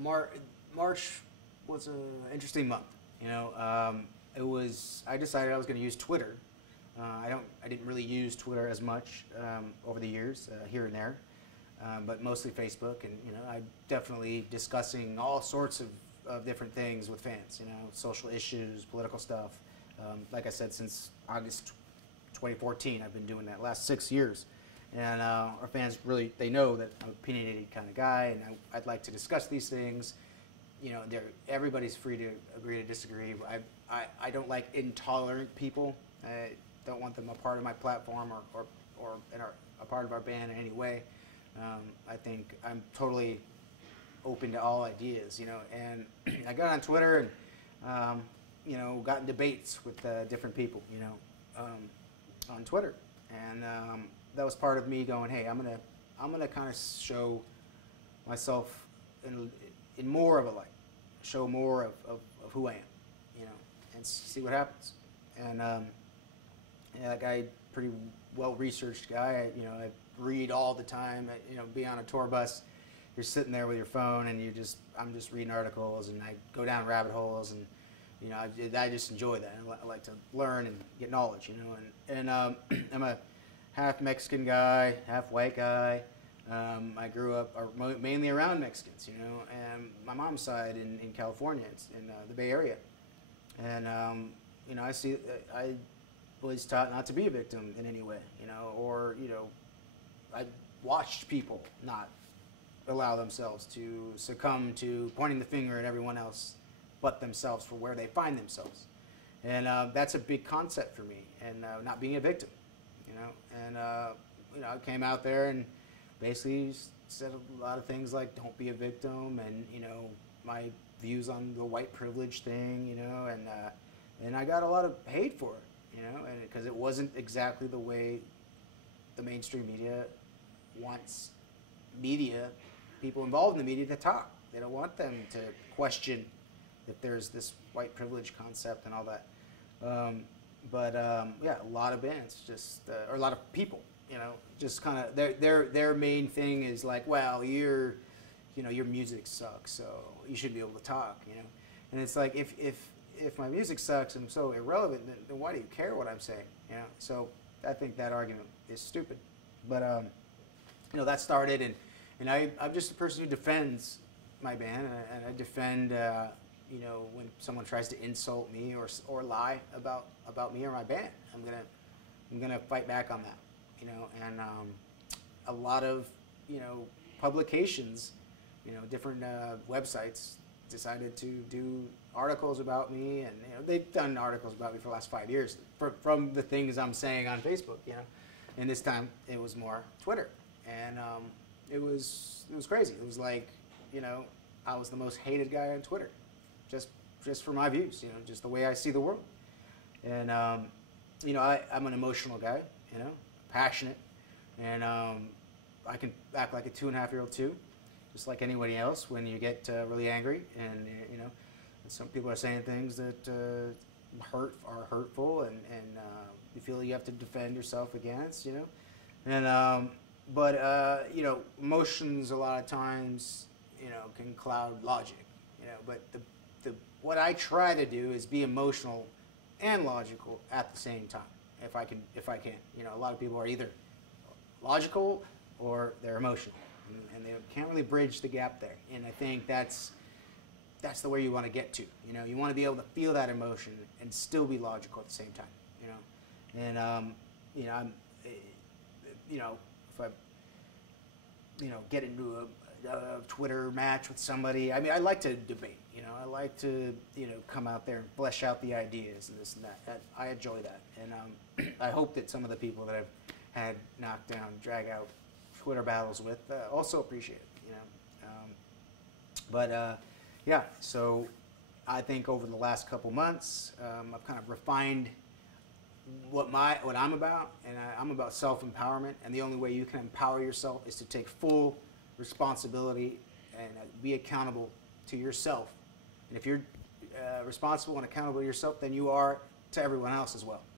March was an interesting month. You know, it was. I decided I was going to use Twitter. I didn't really use Twitter as much over the years, here and there, but mostly Facebook. And you know, I definitely discussing all sorts of different things with fans. You know, social issues, political stuff. Like I said, since August 2014, I've been doing that last 6 years. And our fans really, they know that I'm an opinionated kind of guy, and I'd like to discuss these things. You know, everybody's free to agree to disagree. I don't like intolerant people. I don't want them a part of my platform or a part of our band in any way. I think I'm totally open to all ideas, you know. And I got on Twitter and, you know, got in debates with different people, you know, on Twitter. And that was part of me going, hey, I'm gonna kind of show myself in more of a light, show more of who I am, you know, and see what happens. And yeah, that guy, pretty well researched guy. You know, I read all the time. You know, be on a tour bus, you're sitting there with your phone, and I'm just reading articles, and I go down rabbit holes, and you know, I just enjoy that. I like to learn and get knowledge, you know, and I'm a half Mexican guy, half white guy. I grew up mainly around Mexicans, you know, and my mom's side in California, it's in the Bay Area. And, you know, I was taught not to be a victim in any way, you know, or, you know, I watched people not allow themselves to succumb to pointing the finger at everyone else but themselves for where they find themselves. And that's a big concept for me, and not being a victim. You know, and you know, I came out there and basically said a lot of things like "don't be a victim," and you know, my views on the white privilege thing, you know, and I got a lot of hate for it, you know, and because it wasn't exactly the way the mainstream media wants people involved in the media to talk. They don't want them to question if there's this white privilege concept and all that. But yeah, a lot of bands or a lot of people, you know, just kind of their main thing is like, well, you know, your music sucks, so you should be able to talk, you know. And it's like, if my music sucks and I'm so irrelevant, then why do you care what I'm saying, you know? So I think that argument is stupid. But you know, that started, and I'm just a person who defends my band, and I defend. You know, when someone tries to insult me or lie about me or my band, I'm gonna fight back on that, you know. And a lot of, you know, publications, you know, different websites decided to do articles about me, and you know, they've done articles about me for the last 5 years from the things I'm saying on Facebook, you know. And this time it was more Twitter, and it was crazy. It was like, you know, I was the most hated guy on Twitter. Just for my views, you know, just the way I see the world. And, you know, I'm an emotional guy, you know, passionate. And I can act like a 2.5-year-old too, just like anybody else when you get really angry. And, you know, some people are saying things that are hurtful, and you feel you have to defend yourself against, you know. And, but, you know, emotions a lot of times, you know, can cloud logic, you know, but what I try to do is be emotional and logical at the same time, if I can. You know, a lot of people are either logical or they're emotional, and they can't really bridge the gap there. And I think that's the way you want to get to. You know, you want to be able to feel that emotion and still be logical at the same time. You know, and you know, you know, if I, you know, get into a Twitter match with somebody. I mean, I like to debate, you know. I like to, you know, come out there and flesh out the ideas and this and that. I enjoy that. And I hope that some of the people that I've had knockdown, drag out Twitter battles with also appreciate it, you know. But yeah, so I think over the last couple months, I've kind of refined what I'm about, and I'm about self-empowerment. And the only way you can empower yourself is to take full responsibility and be accountable to yourself. And if you're responsible and accountable to yourself, then you are to everyone else as well.